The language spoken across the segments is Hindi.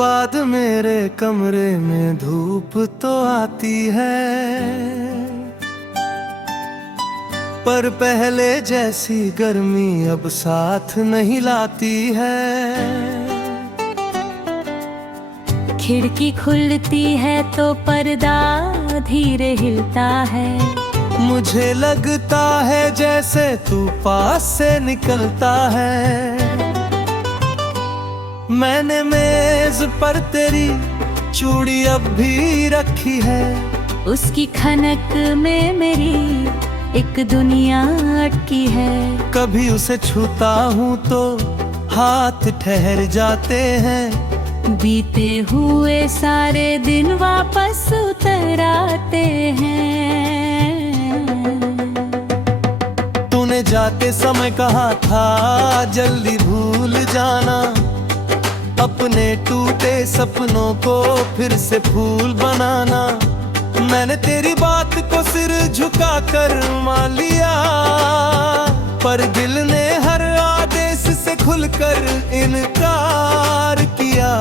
बाद मेरे कमरे में धूप तो आती है, पर पहले जैसी गर्मी अब साथ नहीं लाती है। खिड़की खुलती है तो पर्दा धीरे हिलता है। मुझे लगता है जैसे तू पास से निकलता है। मैंने मेज पर तेरी चूड़ी अब भी रखी है। उसकी खनक में मेरी एक दुनिया अटकी है। कभी उसे छूता हूँ तो हाथ ठहर जाते हैं। बीते हुए सारे दिन वापस उतर आते हैं। तूने जाते समय कहा था जल्दी भूल जाना, अपने टूटे सपनों को फिर से फूल बनाना। मैंने तेरी बात को सिर झुका कर मान लिया, पर दिल ने हर आदेश से खुलकर इनकार किया।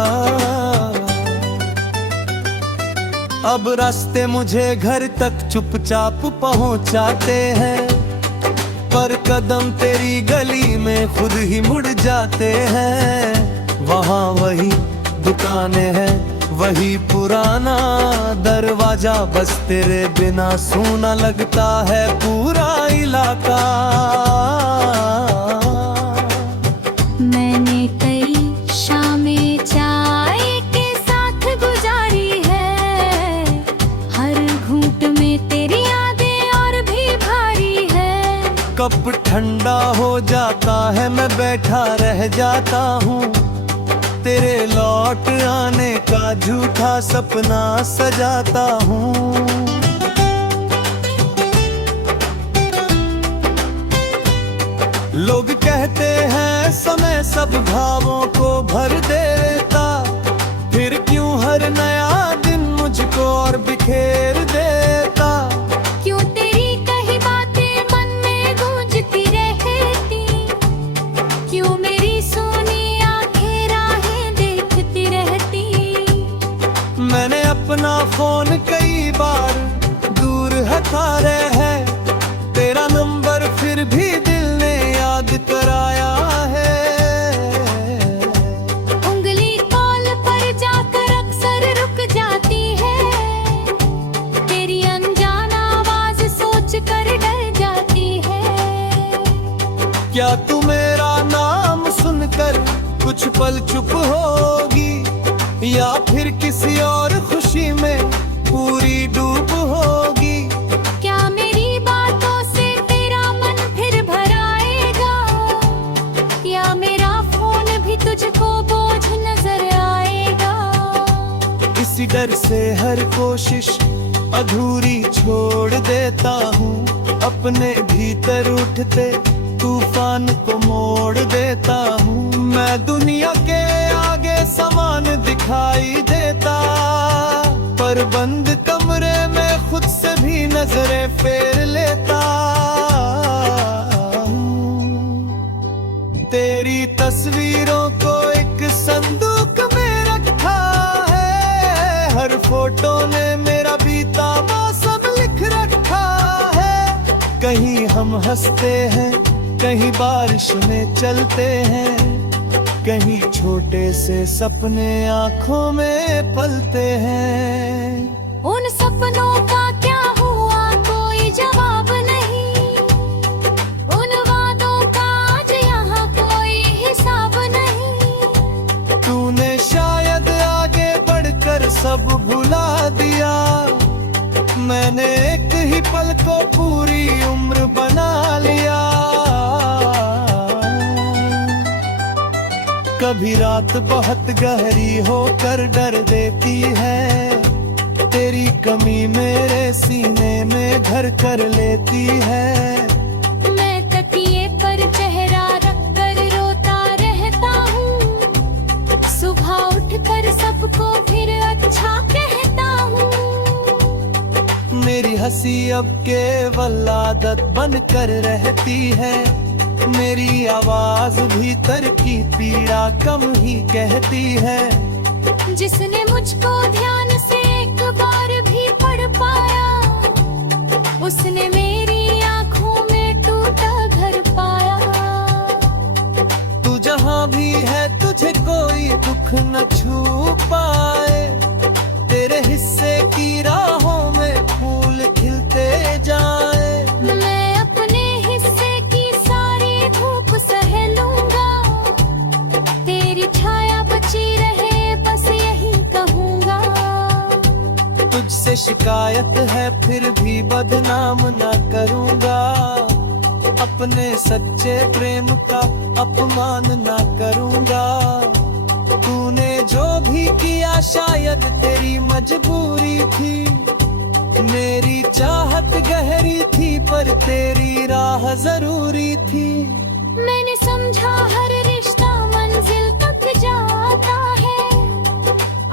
अब रास्ते मुझे घर तक चुपचाप पहुंचाते हैं, पर कदम तेरी गली में खुद ही मुड़ जाते हैं। वहाँ वही दुकानें हैं, वही पुराना दरवाजा, बस तेरे बिना सूना लगता है पूरा इलाका। मैंने कई शामें चाय के साथ गुजारी है। हर घूंट में तेरी यादें और भी भारी है। कप ठंडा हो जाता है, मैं बैठा रह जाता हूँ। तेरे लौट आने का झूठा सपना सजाता हूँ। लोग कहते हैं समय सब भावों को भर देता, फिर क्यों हर नया दिन मुझको और बिखेर देता। क्यों तेरी कही बातें मन में गूंजती रहती, क्यों मेरी सोनी आंखें राहें देखती रहती। मैंने अपना फोन कई बार दूर हटाया है, तेरा नंबर फिर भी दिल ने याद कराया है। उंगली कॉल पर जाकर अक्सर रुक जाती है। तेरी अनजान आवाज सोच कर डर जाती है। क्या तू मेरा नाम सुनकर कुछ पल चुप होगी, या फिर किसी और खुशी में पूरी डूब होगी। क्या मेरी बातों से तेरा मन फिर भर आएगा, या मेरा फोन भी तुझको बोझ नजर आएगा। इसी डर से हर कोशिश अधूरी छोड़ देता हूँ। अपने भीतर उठते तूफान को मोड़ देता हूँ। मैं दुनिया के आगे समान दिखाई देता, पर बंद कमरे में खुद से भी नजरें फेर लेता हूँ। तेरी तस्वीरों को एक संदूक में रखा है, हर फोटो ने मेरा बीता मौसम लिख रखा है। कहीं हम हंसते हैं, कहीं बारिश में चलते हैं, कहीं छोटे से सपने आंखों में पलते हैं। उन सपनों का क्या हुआ कोई जवाब नहीं, उन वादों का आज यहाँ कोई हिसाब नहीं। तूने शायद आगे बढ़कर सब भुला दिया, मैंने एक ही पल को पूरी उम्र बना लिया। कभी रात बहुत गहरी होकर डर देती है, तेरी कमी मेरे सीने में घर कर लेती है। मैं तकिए पर चेहरा रख कर रोता रहता हूँ, सुबह उठकर सबको फिर अच्छा कहता हूँ। मेरी हंसी अब केवल आदत बनकर रहती है, मेरी आवाज भीतर की पीड़ा कम ही कहती है। जिसने मुझको ध्यान से एक बार भी पढ़ पाया, उसने मेरी आंखों में टूटा घर पाया। तू जहाँ भी है तुझे कोई दुख न छू पाए, तेरे हिस्से की राहों में फूल खिलते जाए। मैं अपने हिस्से की सारी धूप सह लूंगा, तेरी छाया बची रहे बस यही कहूंगा। तुझसे शिकायत है फिर भी बदनाम ना करूंगा, अपने सच्चे प्रेम का अपमान ना करूंगा। तूने जो भी किया शायद तेरी मजबूरी थी, मेरी चाहत गहरी थी पर तेरी राह जरूरी थी। मैंने समझा हर रिश्ता मंजिल तक जाता है,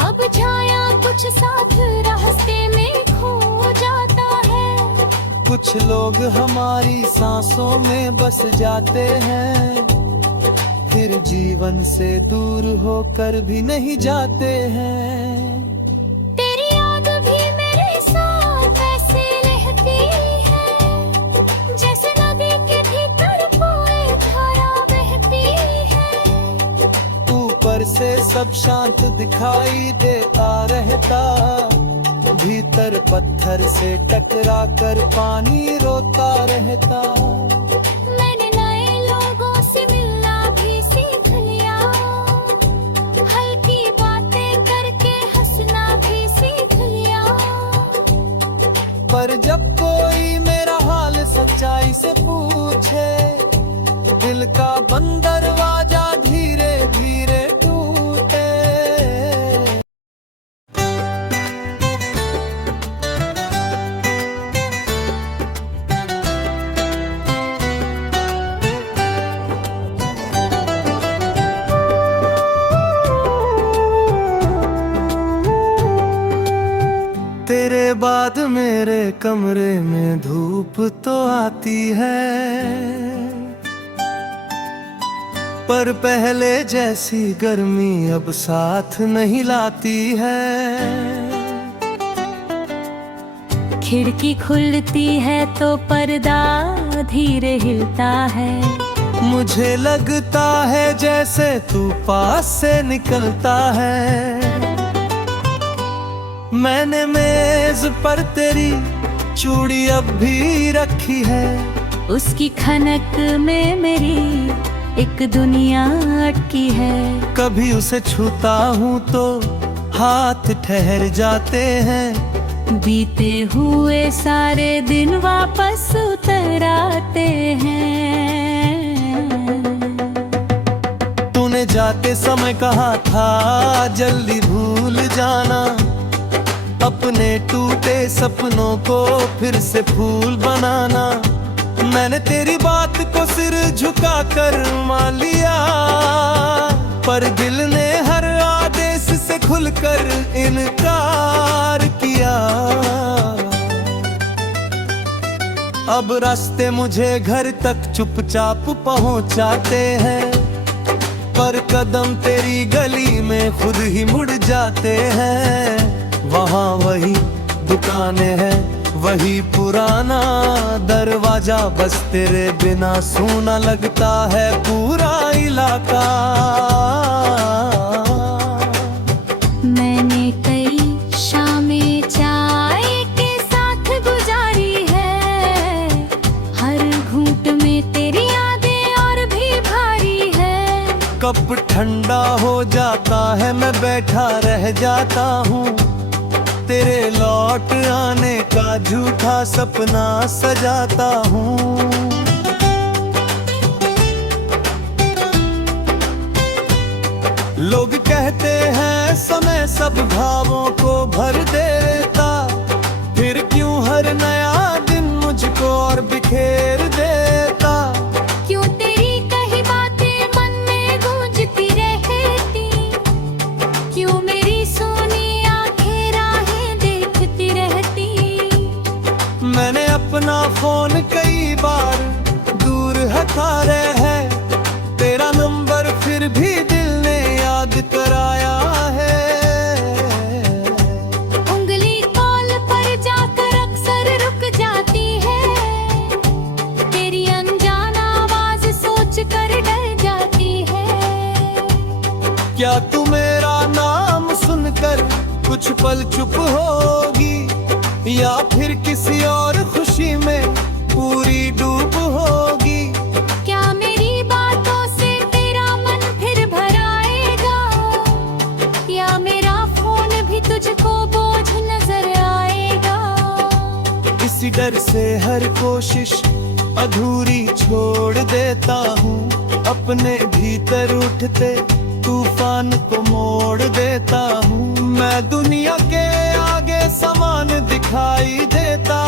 अब छाया कुछ साथ रास्ते में खो जाता है। कुछ लोग हमारी सांसों में बस जाते हैं, फिर जीवन से दूर होकर भी नहीं जाते हैं। तेरी याद भी मेरे साथ ऐसे रहती है, जैसे नदी के भीतर कोई धारा बहती है। ऊपर से सब शांत दिखाई देता रहता, भीतर पत्थर से टकरा कर पानी रोता रहता। मैंने नए लोगों से मिलना भी सीख लिया, हल्की बातें करके हंसना भी सीख लिया। पर जब कोई मेरा हाल सच्चाई से पूछे, दिल का बंद दरवाजा धीरे धीरे टूटे। तेरे बाद मेरे कमरे में धूप तो आती है, पर पहले जैसी गर्मी अब साथ नहीं लाती है। खिड़की खुलती है तो पर्दा धीरे हिलता है, मुझे लगता है जैसे तू पास से निकलता है। मैंने मेज पर तेरी चूड़ी अब भी रखी है, उसकी खनक में मेरी एक दुनिया अटकी है। कभी उसे छूता हूँ तो हाथ ठहर जाते हैं, बीते हुए सारे दिन वापस उतर आते हैं। तूने जाते समय कहा था जल्दी भूल जाना, अपने टूटे सपनों को फिर से फूल बनाना। मैंने तेरी बात को सिर झुका कर मान लिया, पर दिल ने हर आदेश से खुलकर इनकार किया। अब रास्ते मुझे घर तक चुपचाप पहुंचाते हैं, पर कदम तेरी गली में खुद ही मुड़ जाते हैं। वहाँ वही दुकानें हैं, वही पुराना दरवाजा, बस तेरे बिना सूना लगता है पूरा इलाका। मैंने कई शामें चाय के साथ गुजारी है, हर घूंट में तेरी यादें और भी भारी है। कप ठंडा हो जाता है, मैं बैठा रह जाता हूँ, तेरे लौट आने का झूठा सपना सजाता हूँ। लोग कहते हैं समय सब भावों को भर देता, फिर क्यों हर नया दिन मुझको और बिखेर देता। क्यों तेरी कही बातें मन में गूंजती रहती, क्यों मेरी सोनी आंखें राहें देखती रहती। मैंने अपना फोन कई बार दूर हटाया है, तेरा नंबर फिर भी दिल ने याद कराया है। क्या तू मेरा नाम सुनकर कुछ पल चुप होगी, या फिर किसी और खुशी में पूरी डूब होगी? क्या मेरी बातों से तेरा मन फिर भर आएगा, या मेरा फोन भी तुझको बोझ नजर आएगा? इसी डर से हर कोशिश अधूरी छोड़ देता हूँ, अपने भीतर उठते तूफान को मोड़ देता हूँ। मैं दुनिया के आगे समान दिखाई देता,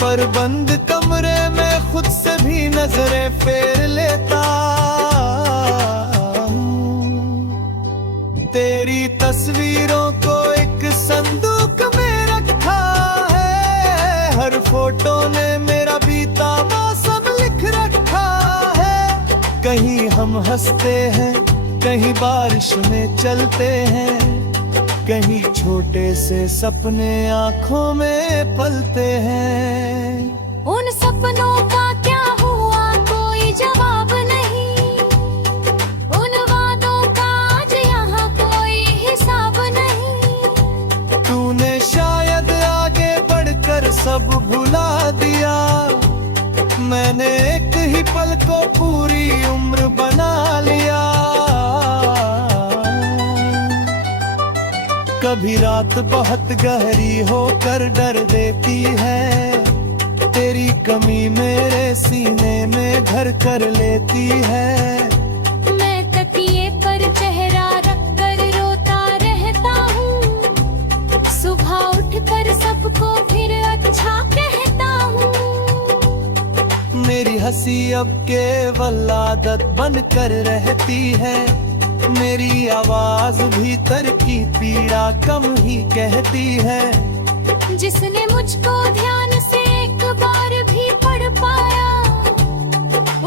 पर बंद कमरे में खुद से भी नजरें फेर लेता हूँ। तेरी तस्वीरों को एक संदूक में रखा है, हर फोटो ने मेरा बीता मौसम लिख रखा है। कहीं हम हंसते हैं, कहीं बारिश में चलते हैं, कहीं छोटे से सपने आंखों में पलते हैं। उन सपनों का क्या हुआ कोई जवाब नहीं, उन वादों का आज यहाँ कोई हिसाब नहीं। तूने शायद आगे बढ़कर सब भुला दिया, मैंने एक ही पल को पूरी उम्र बना लिया। कभी रात बहुत गहरी होकर डर देती है, तेरी कमी मेरे सीने में घर कर लेती है। मैं तकिए पर चेहरा रख कर रोता रहता हूँ, सुबह उठकर सबको फिर अच्छा कहता हूँ। मेरी हंसी अब केवल आदत बनकर रहती है, मेरी आवाज भीतर की पीड़ा कम ही कहती है। जिसने मुझको ध्यान से एक बार भी पढ़ पाया,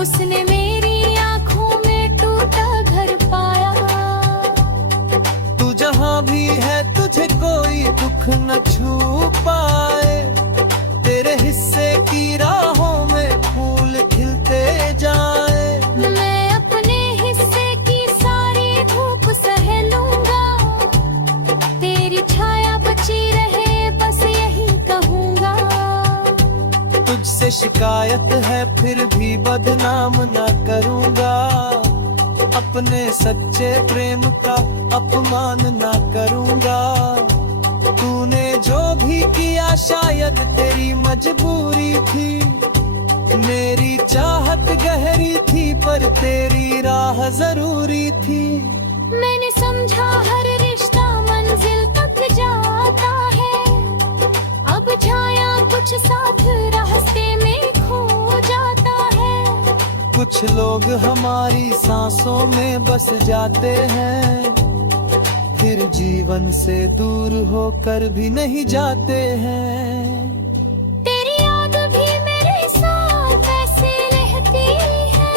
उसने मेरी आंखों में टूटा घर पाया। तू जहाँ भी है तुझे कोई दुख न छू पाए, तेरे हिस्से की राहों में फूल खिलते जाए। मैं अपने हिस्से की सारी धूप सह लूंगा, तेरी छाया बची रहे बस यही कहूंगा। तुझसे शिकायत है फिर भी बदनाम न करूंगा, अपने सच्चे प्रेम का अपमान न करूंगा। तूने जो भी किया शायद तेरी मजबूरी थी, मेरी चाहत गहरी थी पर तेरी राह जरूरी थी। मैंने समझा हर रिश्ता मंजिल तक जाता है, अब छाया कुछ साथ रास्ते में खो जाता है। कुछ लोग हमारी सांसों में बस जाते हैं, फिर जीवन से दूर होकर भी नहीं जाते हैं। तेरी याद भी मेरे साथ ऐसे रहती है,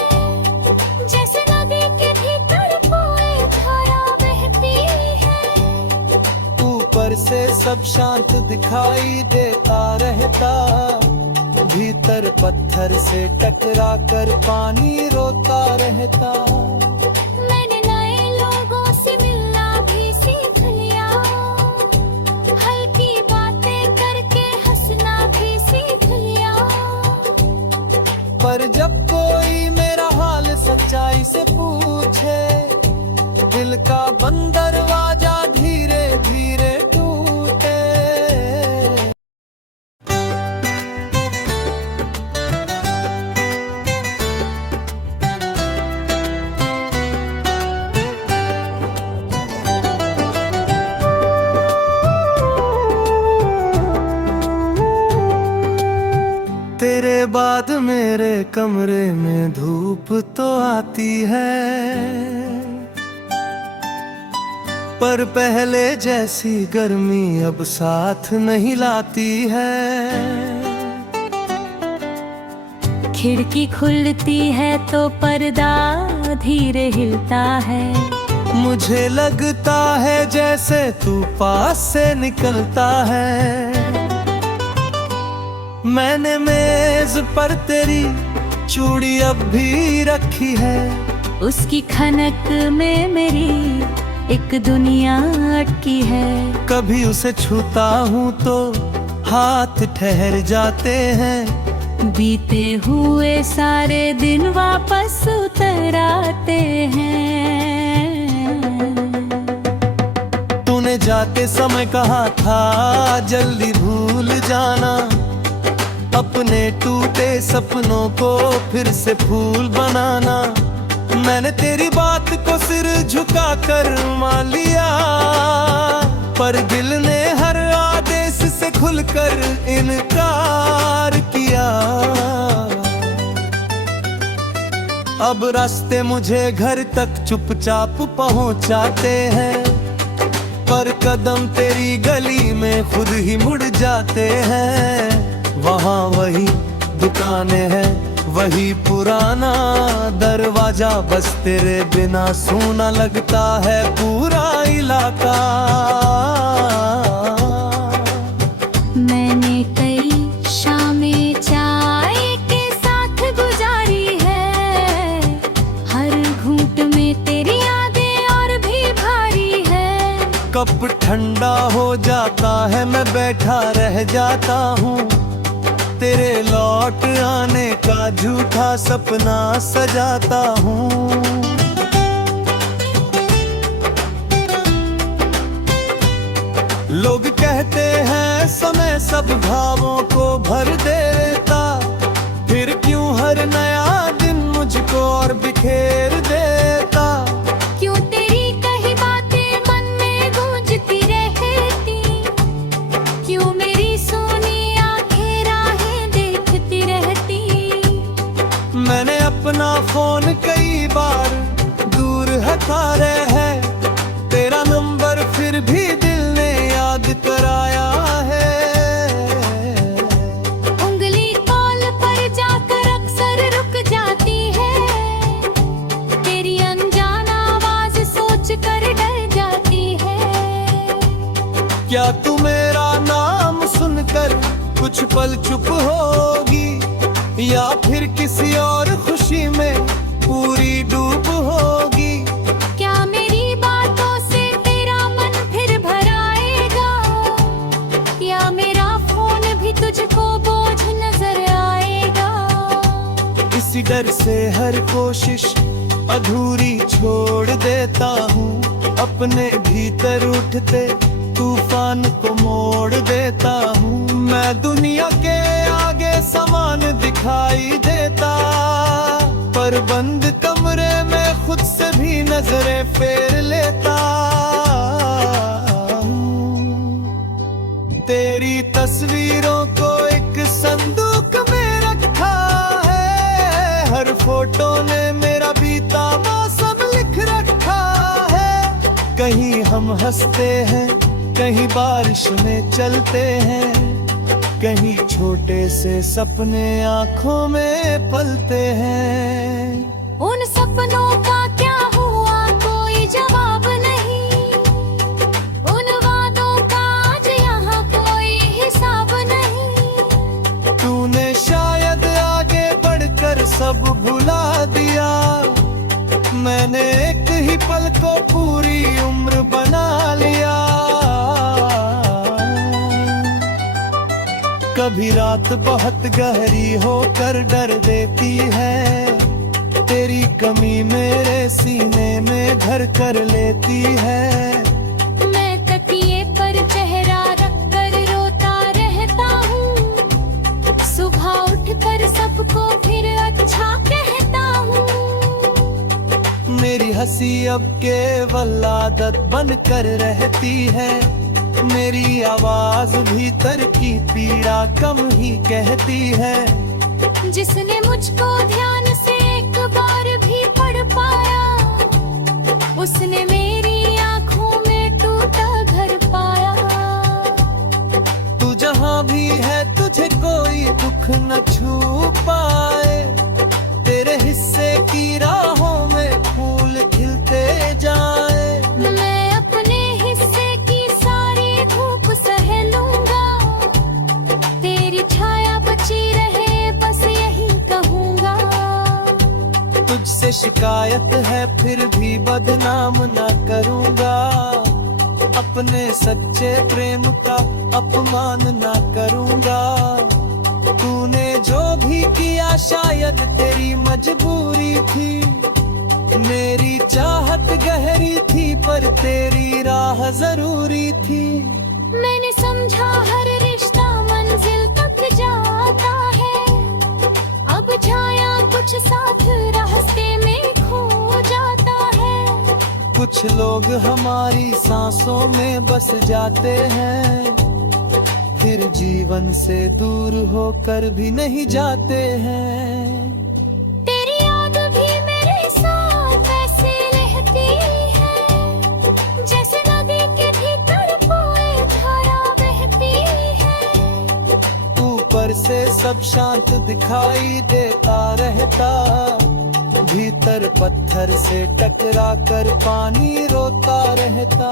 जैसे नदी के भीतर पोए धारा बहती है। ऊपर से सब शांत दिखाई देता रहता, भीतर पत्थर से टकरा कर पानी रोता रहता। मैंने नए लोगों से मिलना भी सीख लिया, हल्की बातें करके हंसना भी सीख लिया। पर जब कोई मेरा हाल सच्चाई से पूछे, दिल का बंद दरवाजा धीरे धीरे टूटे। तेरे बाद मेरे कमरे में धूप तो आती है, पर पहले जैसी गर्मी अब साथ नहीं लाती है। खिड़की खुलती है तो पर्दा धीरे हिलता है, मुझे लगता है जैसे तू पास से निकलता है। मैंने मेज पर तेरी चूड़ी अब भी रखी है, उसकी खनक में मेरी एक दुनिया अटकी है। कभी उसे छूता हूँ तो हाथ ठहर जाते हैं, बीते हुए सारे दिन वापस उतर आते हैं। तूने जाते समय कहा था जल्दी भूल जाना, अपने टूटे सपनों को फिर से फूल बनाना। मैंने तेरी बात को सिर झुका कर मान लिया, पर दिल ने हर आदेश से खुलकर इनकार किया। अब रास्ते मुझे घर तक चुपचाप पहुंचाते हैं, पर कदम तेरी गली में खुद ही मुड़ जाते हैं। वहाँ वही दुकानें हैं, वही पुराना दरवाजा, बस तेरे बिना सूना लगता है पूरा इलाका। मैंने कई शामें चाय के साथ गुजारी है, हर घूंट में तेरी यादें और भी भारी है। कप ठंडा हो जाता है, मैं बैठा रह जाता हूँ, तेरे लौट आने का झूठा सपना सजाता हूँ। लोग कहते हैं समय सब भावों को भर देता, फिर क्यों हर नया दिन मुझको और बिखेर देता। क्यों तेरी कही बातें मन में गूंजती रहती, क्यों मेरी सोनी आंखें राहें देखती रहती। मैंने अपना फोन कई बार दूर हटाया है, तेरा नंबर फिर भी दिल ने याद कराया है। उंगली कॉल पर जाकर अक्सर रुक जाती है, तेरी अनजान आवाज सोच कर डर जाती है। क्या तू मेरा नाम सुनकर कुछ पल चुप होगी, या फिर किसी और खुशी में पूरी डूब होगी। क्या मेरी बातों से तेरा मन फिर भर आएगा, या मेरा फोन भी तुझको बोझ नजर आएगा। इसी डर से हर कोशिश अधूरी छोड़ देता हूँ, अपने भीतर उठते तूफान को मोड़ देता हूँ। मैं दुनिया के आगे समान दिखाई देता, पर बंद कमरे में खुद से भी नजरें फेर लेता हूँ। तेरी तस्वीरों को एक संदूक में रखा है, हर फोटो ने मेरा बीता मौसम लिख रखा है। कहीं हम हंसते हैं, कहीं बारिश में चलते हैं, कहीं छोटे से सपने आंखों में पलते हैं। उन सपनों का क्या हुआ कोई जवाब नहीं, उन वादों का आज यहाँ कोई हिसाब नहीं। तूने शायद आगे बढ़कर सब भुला दिया, मैंने एक ही पल को पूरी उम्र बना लिया। कभी रात बहुत गहरी होकर डर देती है, तेरी कमी मेरे सीने में घर कर लेती है। मैं तकिए पर चेहरा रख कर रोता रहता हूँ, सुबह उठकर सबको फिर अच्छा कहता हूँ। मेरी हंसी अब केवल आदत बनकर रहती है, मेरी आवाज भीतर की पीड़ा कम ही कहती है। जिसने मुझको ध्यान से एक बार भी पढ़ पाया, उसने मेरी आंखों में टूटा घर पाया। तू जहाँ भी है तुझे कोई दुख न छू पाए, तेरे हिस्से की राहों में फूल खिलते जाए। मैं अपने हिस्से की सारी धूप सह लूंगा, तेरी छाया बची रहे बस यही कहूँगा। तुझसे शिकायत है फिर भी बदनाम ना करूँगा, अपने सच्चे प्रेम का अपमान ना करूँगा। तूने जो भी किया शायद तेरी मजबूरी थी, मेरी चाहत गहरी थी पर तेरी राह जरूरी थी। मैंने समझा हर रिश्ता मंजिल तक जाता है, अब छाया कुछ साथ रास्ते में खो जाता है। कुछ लोग हमारी सांसों में बस जाते हैं, फिर जीवन से दूर होकर भी नहीं जाते हैं। तेरी याद भी मेरे साथ ऐसे रहती है, जैसे नदी के भीतर कोई धारा बहती है। ऊपर से सब शांत दिखाई देता रहता, भीतर पत्थर से टकरा कर पानी रोता रहता।